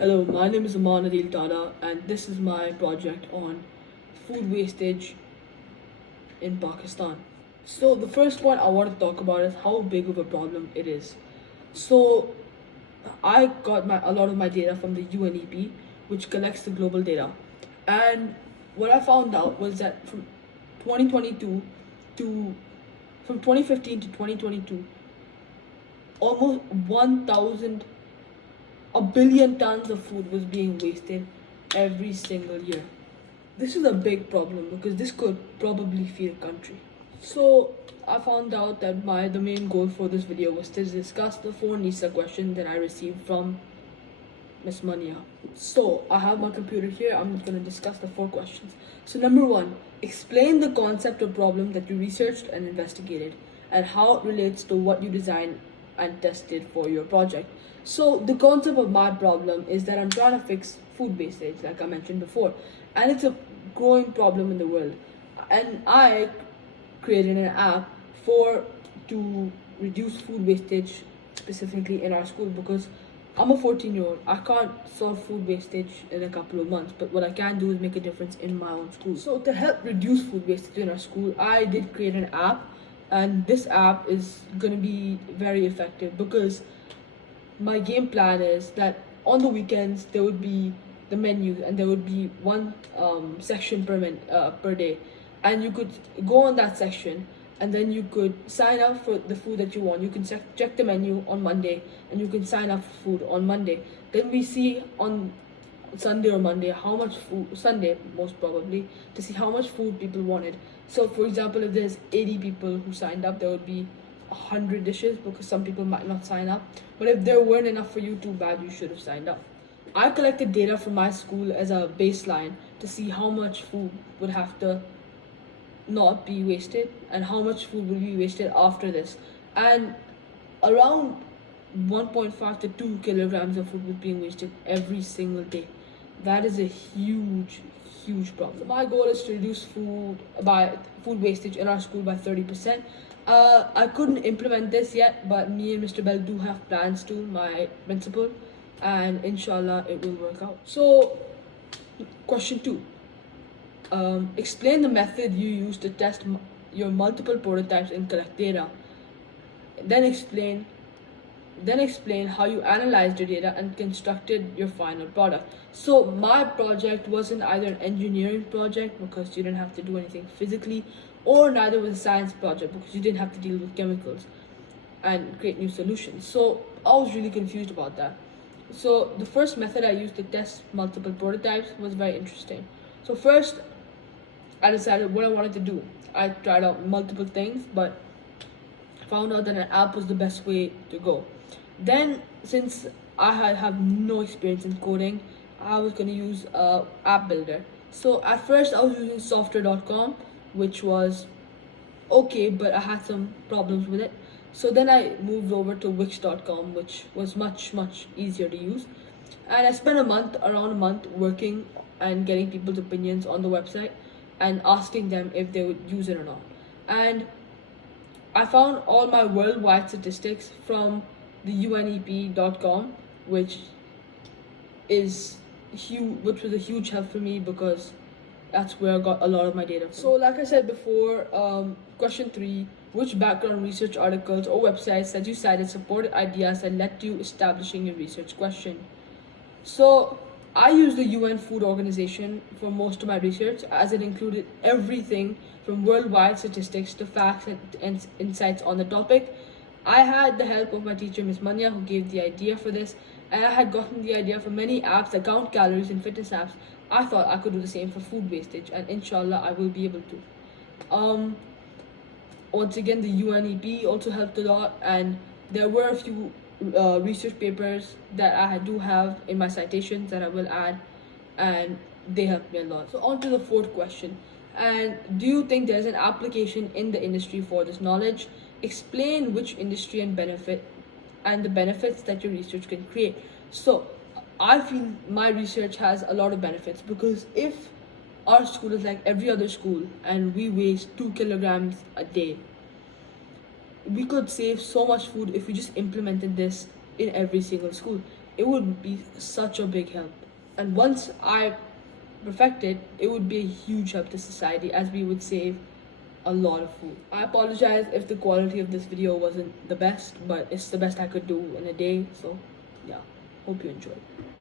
Hello, my name is Aman Adil Tada, and this is my project on food wastage in Pakistan. So, the first point I want to talk about is how big of a problem it is. So, I got a lot of my data from the UNEP, which collects the global data, and what I found out was that 2022 to from 2015 to 2022, almost 1,000 a billion tons of food was being wasted every single year. This is a big problem because this could probably feed a country. So I found out that the main goal for this video was to discuss the 4 NISA questions that I received from Miss Mania. So I have my computer here. I'm going to discuss the 4 questions. So number 1, explain the concept or problem that you researched and investigated and how it relates to what you designed and tested for your project. So the concept of my problem is that I'm trying to fix food wastage, like I mentioned before, and it's a growing problem in the world. And I created an app for to reduce food wastage specifically in our school because I'm a 14-year-old. I can't solve food wastage in a couple of months, but what I can do is make a difference in my own school. So to help reduce food wastage in our school, I did create an app, and this app is going to be very effective because my game plan is that on the weekends there would be the menus and there would be one section per day, and you could go on that section and then you could sign up for the food that you want. You can check the menu on Monday and you can sign up for food on Monday. Then we see on Sunday or Monday how much food, Sunday most probably, to see how much food people wanted. So for example, if there's 80 people who signed up, there would be 100 dishes because some people might not sign up. But if there weren't enough for you, too bad, you should have signed up. I collected data from my school as a baseline to see how much food would have to not be wasted and how much food will be wasted after this. And around 1.5 to 2 kilograms of food was being wasted every single day. That is a huge problem. So my goal is to reduce food wastage in our school by 30%. I couldn't implement this yet, but me and Mr. Bell do have plans to, my principal, and inshallah it will work out. So, question 2. Explain the method you use to test your multiple prototypes and collect data. Then explain how you analyzed your data and constructed your final product. So my project wasn't either an engineering project because you didn't have to do anything physically, or neither was a science project because you didn't have to deal with chemicals and create new solutions. So I was really confused about that. So the first method I used to test multiple prototypes was very interesting. So first, I decided what I wanted to do. I tried out multiple things, but found out that an app was the best way to go. Then, since I have no experience in coding, I was going to use app builder. So at first I was using software.com, which was okay, but I had some problems with it. So then I moved over to wix.com, which was much easier to use. And I spent around a month working and getting people's opinions on the website and asking them if they would use it or not. And I found all my worldwide statistics from the UNEP.com, which was a huge help for me because that's where I got a lot of my data from. So like I said before, question 3, which background research articles or websites that you cited supported ideas that led to establishing your research question? So I used the UN Food Organization for most of my research, as it included everything from worldwide statistics to facts and insights on the topic. I had the help of my teacher, Miss Mania, who gave the idea for this, and I had gotten the idea for many apps that count calories and fitness apps. I thought I could do the same for food wastage, and inshallah I will be able to. Once again, the UNEP also helped a lot, and there were a few research papers that I do have in my citations that I will add, and they helped me a lot. So on to the 4th question. And do you think there's an application in the industry for this knowledge? Explain which industry and the benefits that your research can create. So I feel my research has a lot of benefits because if our school is like every other school and we waste 2 kilograms a day, we could save so much food if we just implemented this in every single school. it would be such a big help. And once I perfect it, it would be a huge help to society as we would save a lot of food. I apologize if the quality of this video wasn't the best, but it's the best I could do in a day. So yeah, hope you enjoyed.